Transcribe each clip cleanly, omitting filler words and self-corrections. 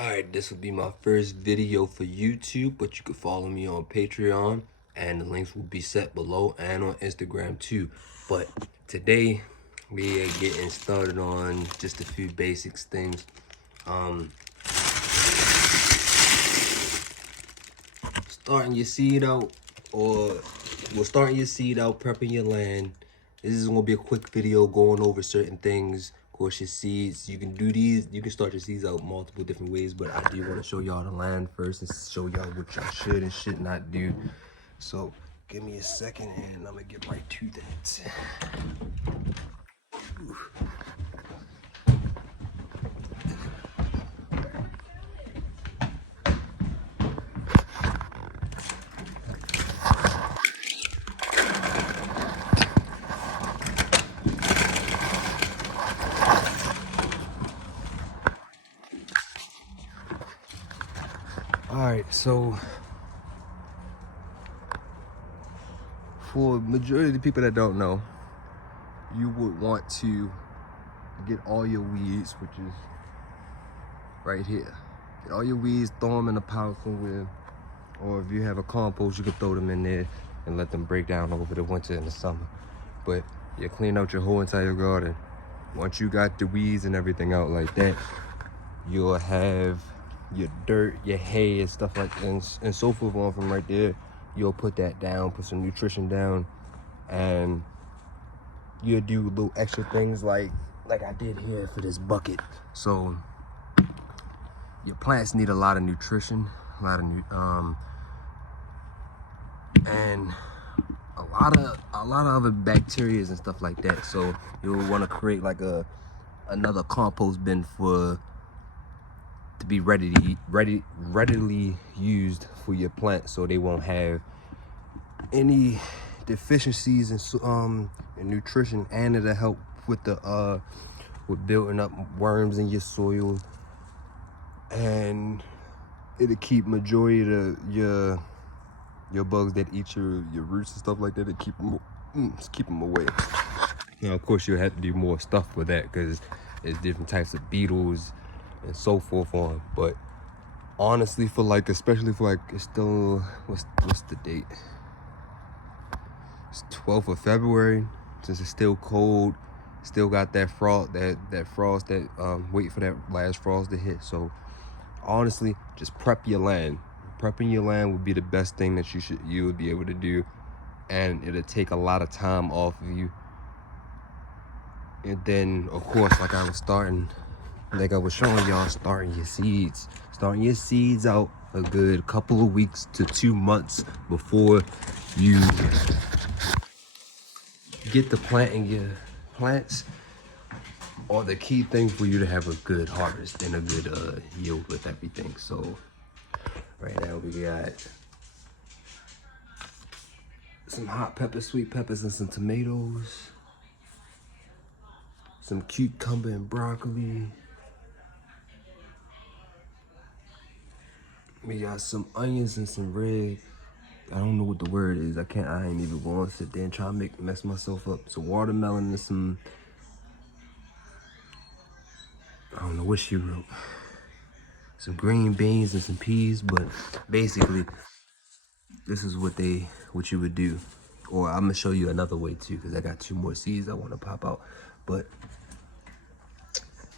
Alright, this will be my first video for YouTube, but you can follow me on Patreon, and the links will be set below, and on Instagram too. But today, we are getting started on just a few basics things. Starting your seed out, starting your seed out, prepping your land. This is gonna be a quick video going over certain things. Of course, your seeds, you can do these, you can start your seeds out multiple different ways, but I do want to show y'all the land first and show y'all what y'all should and should not do. So give me a second and I'm gonna get right to that. Alright, so for the majority of the people that don't know, you would want to get all your weeds, which is right here. Get all your weeds, throw them in a pile somewhere, or if you have a compost, you can throw them in there and let them break down over the winter and the summer. But you clean out your whole entire garden. Once you got the weeds and everything out like that, you'll have your dirt, your hay, and stuff like that, and so forth on from right there. You'll put that down, put some nutrition down, and you'll do little extra things like I did here for this bucket. So your plants need a lot of nutrition, a lot of and a lot of other bacteria and stuff like that. So you'll want to create like another compost bin to be readily used for your plants, so they won't have any deficiencies in nutrition, and it'll help with the with building up worms in your soil, and it'll keep majority of your bugs that eat your roots and stuff like that, to keep them away. Now of course you'll have to do more stuff with that because there's different types of beetles and so forth on. But honestly, especially for it's still, what's the date? It's 12th of February. Since it's still cold, still got that frost, wait for that last frost to hit. So honestly, just prep your land. Prepping your land would be the best thing that you would be able to do, and it'll take a lot of time off of you. And then of course, like I was showing y'all, starting your seeds out a good couple of weeks to 2 months before you get to planting your plants, or the key thing for you to have a good harvest and a good yield with everything. So right now we got some hot peppers, sweet peppers, and some tomatoes, some cucumber and broccoli. We got some onions and some red, I don't know what the word is. I ain't even going to sit there and try to mess myself up. Some watermelon and some, I don't know what she wrote. Some green beans and some peas, but basically, this is what you would do. Or I'm gonna show you another way too, because I got 2 more seeds I want to pop out. But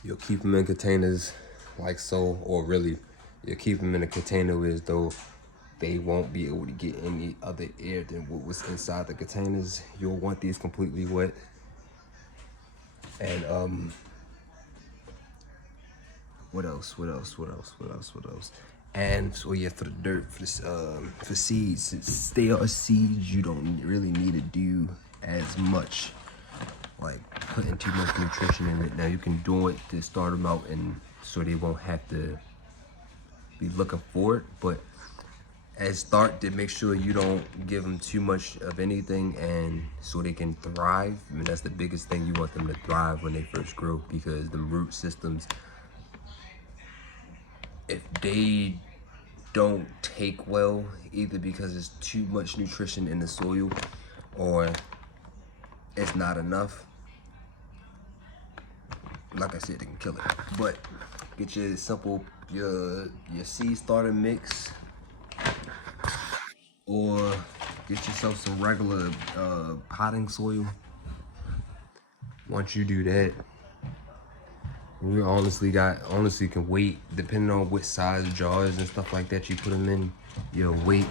you'll keep them in containers like so, or really, you'll keep them in a container as though they won't be able to get any other air than what was inside the containers. You'll want these completely wet. And what else? And so yeah, for the dirt, for seeds, stale seeds, you don't really need to do as much, like putting too much nutrition in it. Now you can do it to start them out, and so they won't have to be looking for it. But as start, to make sure you don't give them too much of anything, and so they can thrive. I mean, that's the biggest thing. You want them to thrive when they first grow, because the root systems, if they don't take well, either because it's too much nutrition in the soil or it's not enough, like I said, they can kill it. But Get your simple your seed starter mix, or get yourself some regular potting soil. Once you do that, you honestly can wait, depending on what size jars and stuff like that you put them in. You'll wait,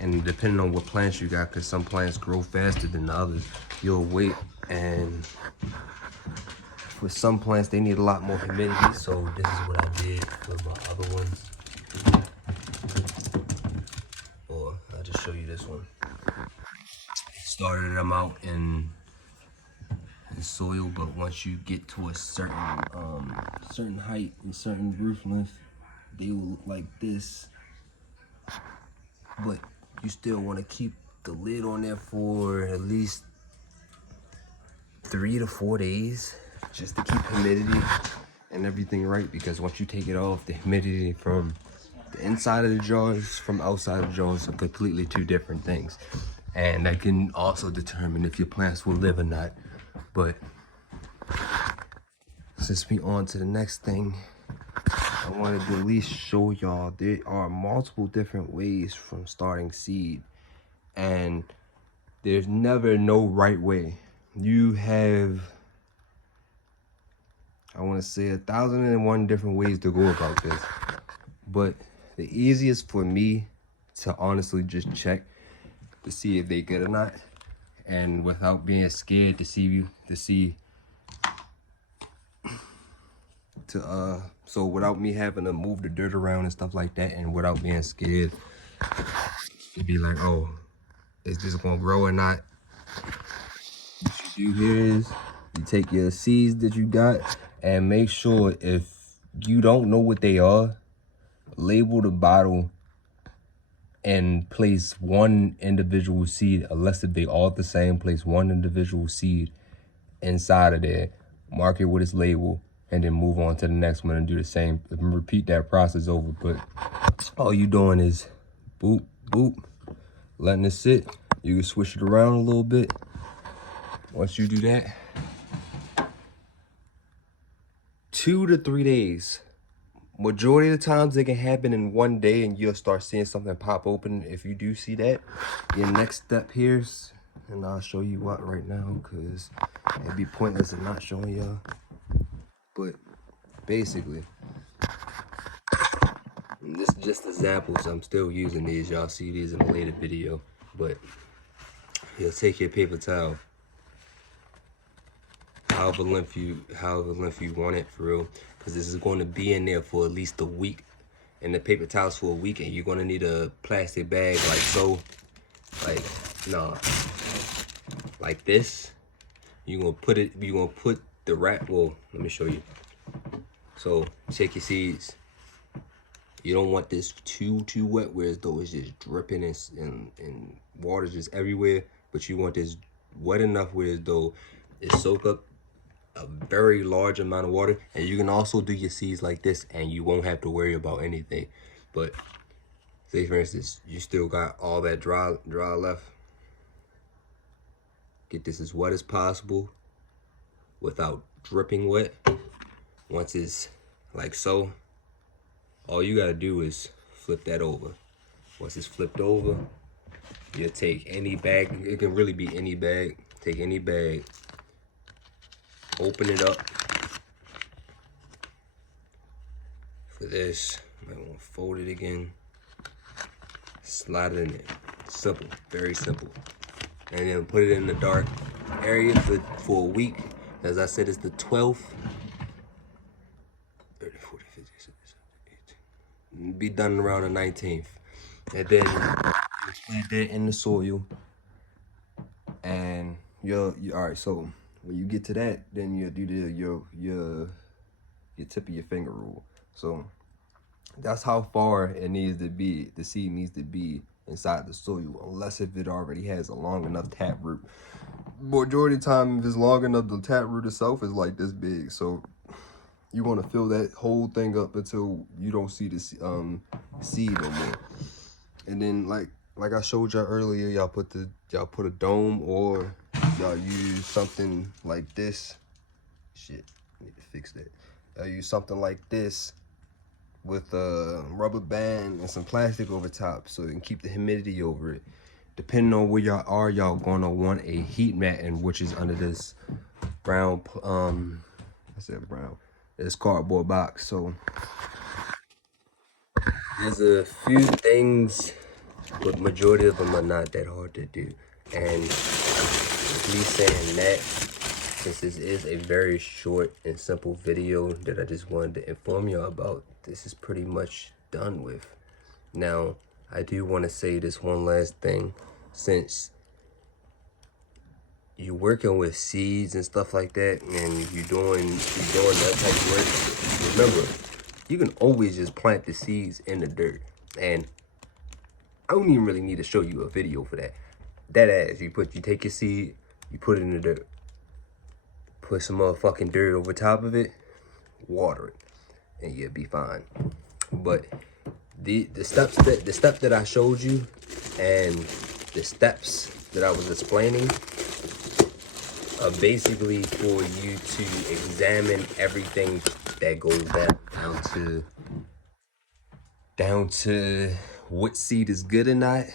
and depending on what plants you got, because some plants grow faster than the others, you'll wait. And for some plants, they need a lot more humidity, so this is what I did for my other ones. Or I'll just show you this one. Started them out in soil, but once you get to a certain height and certain roof length, they will look like this. But you still want to keep the lid on there for at least 3 to 4 days, just to keep humidity and everything right, because once you take it off, the humidity from the inside of the jars from outside of the jars are completely two different things, and that can also determine if your plants will live or not. But since we on to the next thing, I wanted to at least show y'all there are multiple different ways from starting seed, and there's never no right way. You have, I want to say, 1,001 different ways to go about this, but the easiest for me to honestly just check to see if they good or not, and without being scared so without me having to move the dirt around and stuff like that, and without being scared to be like, oh, is this gonna grow or not, what you do here is you take your seeds that you got and make sure, if you don't know what they are, label the bottle and place one individual seed, unless if they all the same, place one individual seed inside of there, mark it with its label, and then move on to the next one and do the same. Repeat that process over. But all you doing is boop, boop, letting it sit. You can switch it around a little bit. Once you do that, 2 to 3 days. Majority of the times it can happen in 1 day, and you'll start seeing something pop open. If you do see that, your next step here's, and I'll show you what right now, because it'd be pointless in not showing y'all. But basically, and this is just examples. I'm still using these. Y'all see these in a later video. But you'll take your paper towel, however length you want it, for real, because this is going to be in there for at least a week, and the paper towels for a week, and you're going to need a plastic bag like so, like this. You're gonna put the wrap. Well, let me show you. So take your seeds. You don't want this too wet, where as though it's just dripping and water just everywhere, but you want this wet enough where as though it soak up a very large amount of water. And you can also do your seeds like this, and you won't have to worry about anything. But say for instance, you still got all that dry left. Get this as wet as possible without dripping wet. Once it's like so, all you gotta do is flip that over. Once it's flipped over, you take any bag. It can really be any bag. Take any bag, open it up. For this, I might want to fold it again. Slide it in there. Simple, very simple. And then put it in the dark area for a week. As I said, it's the 12th. 30, 40, 50, 60, 70, 80. Be done around the 19th. And then you plant that in the soil. And all right, so when you get to that, then you do your tip of your finger rule. So that's how far it needs to be. The seed needs to be inside the soil, unless if it already has a long enough tap root. Majority of the time, if it's long enough, the tap root itself is like this big. So you want to fill that whole thing up until you don't see the seed no more. And then like I showed y'all earlier, y'all put a dome, or y'all use something like this. Shit, I need to fix that. I use something like this with a rubber band and some plastic over top so it can keep the humidity over it. Depending on where y'all are, y'all gonna want a heat mat, and which is under this brown, I said brown, this cardboard box. So there's a few things, but majority of them are not that hard to do. And with me saying that, since this is a very short and simple video that I just wanted to inform y'all about, this is pretty much done with. Now, I do want to say this one last thing. Since you're working with seeds and stuff like that, and you're doing that type of work, remember, you can always just plant the seeds in the dirt. And I don't even really need to show you a video for that. That ass, you take your seed, you put it in the dirt, put some motherfucking dirt over top of it, water it, and you'll be fine. But the step that I showed you and the steps that I was explaining are basically for you to examine everything that goes down to what seed is good or not.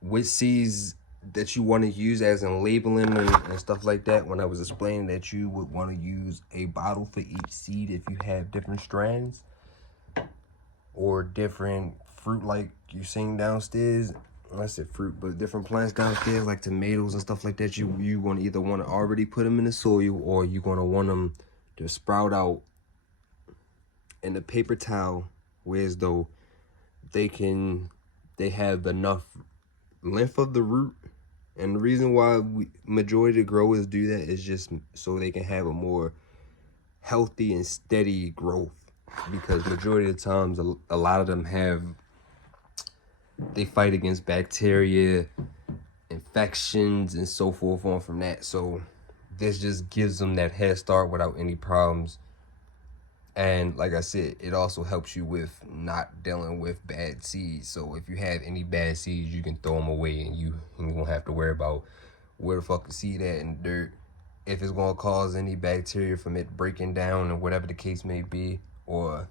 What seeds that you want to use, as in labeling and stuff like that. When I was explaining that you would want to use a bottle for each seed if you have different strands or different fruit, like you seen downstairs. I said fruit, but different plants downstairs like tomatoes and stuff like that. You want to either want to already put them in the soil, or you're going to want them to sprout out in a paper towel, whereas though they have enough length of the root. And the reason why majority of growers do that is just so they can have a more healthy and steady growth, because majority of the times a lot of them they fight against bacteria, infections, and so forth on from that. So this just gives them that head start without any problems. And like I said, it also helps you with not dealing with bad seeds. So if you have any bad seeds, you can throw them away, and you won't have to worry about where the fuck the seed at in the dirt. If it's going to cause any bacteria from it breaking down, or whatever the case may be, or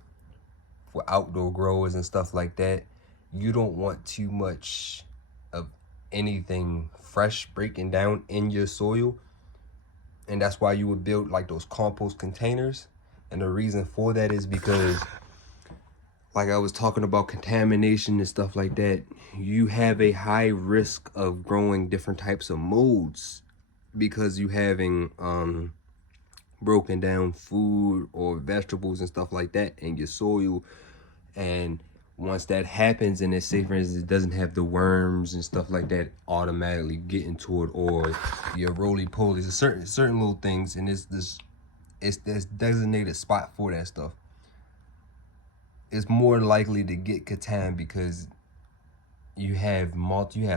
for outdoor growers and stuff like that, you don't want too much of anything fresh breaking down in your soil. And that's why you would build like those compost containers. And the reason for that is because, like I was talking about contamination and stuff like that, you have a high risk of growing different types of molds because you having broken down food or vegetables and stuff like that in your soil. And once that happens, and it's, say for instance, it doesn't have the worms and stuff like that automatically get into it, or your roly-polies, certain little things, and it's this designated spot for that stuff, it's more likely to get contaminated because you have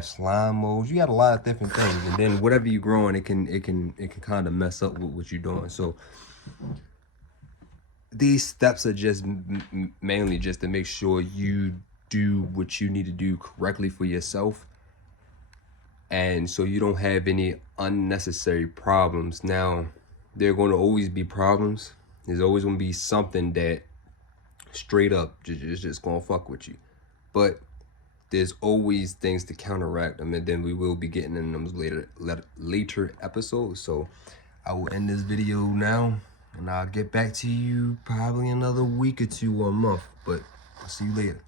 slime molds, you got a lot of different things, and then whatever you're growing, it can kind of mess up with what you're doing. So these steps are just mainly just to make sure you do what you need to do correctly for yourself, and so you don't have any unnecessary problems. Now, there are going to always be problems. There's always going to be something that straight up is just going to fuck with you. But there's always things to counteract them, and then we will be getting in those later episodes. So I will end this video now, and I'll get back to you probably another week or two or a month. But I'll see you later.